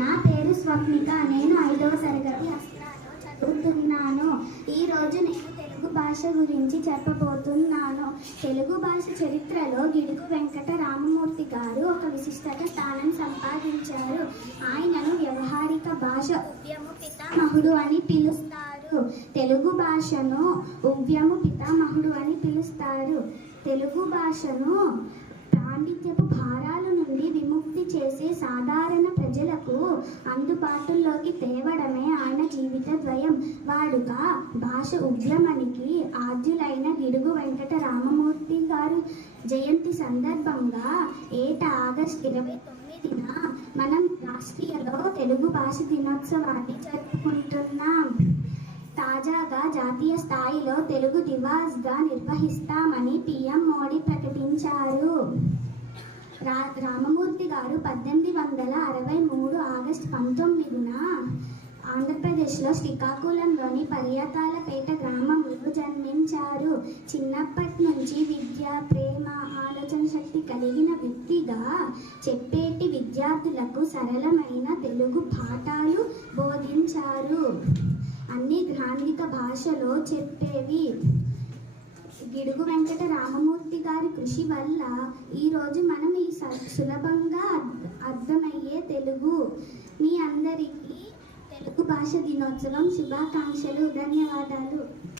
నా పేరు స్వప్నిక. నేను 5వ తరగతి అస్త్రాలో చదువుతున్నాను. ఈరోజు నేను తెలుగు భాష గురించి చెప్పబోతున్నాను. తెలుగు భాష చరిత్రలో గిడుగు వెంకట రామమూర్తి గారు ఒక విశిష్టత స్థానం సంపాదించారు. ఆయనను వ్యవహారిక భాష ఉవ్యము పితామహుడు అని పిలుస్తారు. తెలుగు భాషను ఉవ్యము పితామహుడు అని పిలుస్తారు. తెలుగు భాషను పాండిత్యపు భారాల నుండి విముక్తి చేసే సాధారణ ప్రజలకు అందుబాటులోకి తేవడమే ఆయన జీవిత ద్వయం. వాడుక భాష ఉద్యమానికి ఆద్యులైన గిడుగు వెంకట రామమూర్తి గారు జయంతి సందర్భంగా ఏటా ఆగస్టు 29న మనం రాష్ట్రీయలో తెలుగు భాష దినోత్సవాన్ని జరుపుకుంటున్నాం. తాజాగా జాతీయ స్థాయిలో తెలుగు దివాస్గా నిర్వహిస్తామని పిఎం మోడీ ప్రకటించారు. రామమూర్తి గారు 1863 ఆగస్టు 19న ఆంధ్రప్రదేశ్లో శ్రీకాకుళంలోని పర్యాతాలపేట గ్రామంలో జన్మించారు. చిన్నప్పటి నుంచి విద్య, ప్రేమ, ఆలోచన శక్తి కలిగిన వ్యక్తిగా చెప్పేటి విద్యార్థులకు సరళమైన తెలుగు పాఠాలు బోధించారు. అన్ని గ్రాంధిక భాషలో చెప్పేవి. గిడుగు వెంకట రామమూర్తి గారి కృషి వల్ల ఈరోజు మనం ఈ సులభంగా అర్థమయ్యే తెలుగు. మీ అందరికీ తెలుగు భాష దినోత్సవం శుభాకాంక్షలు. ధన్యవాదాలు.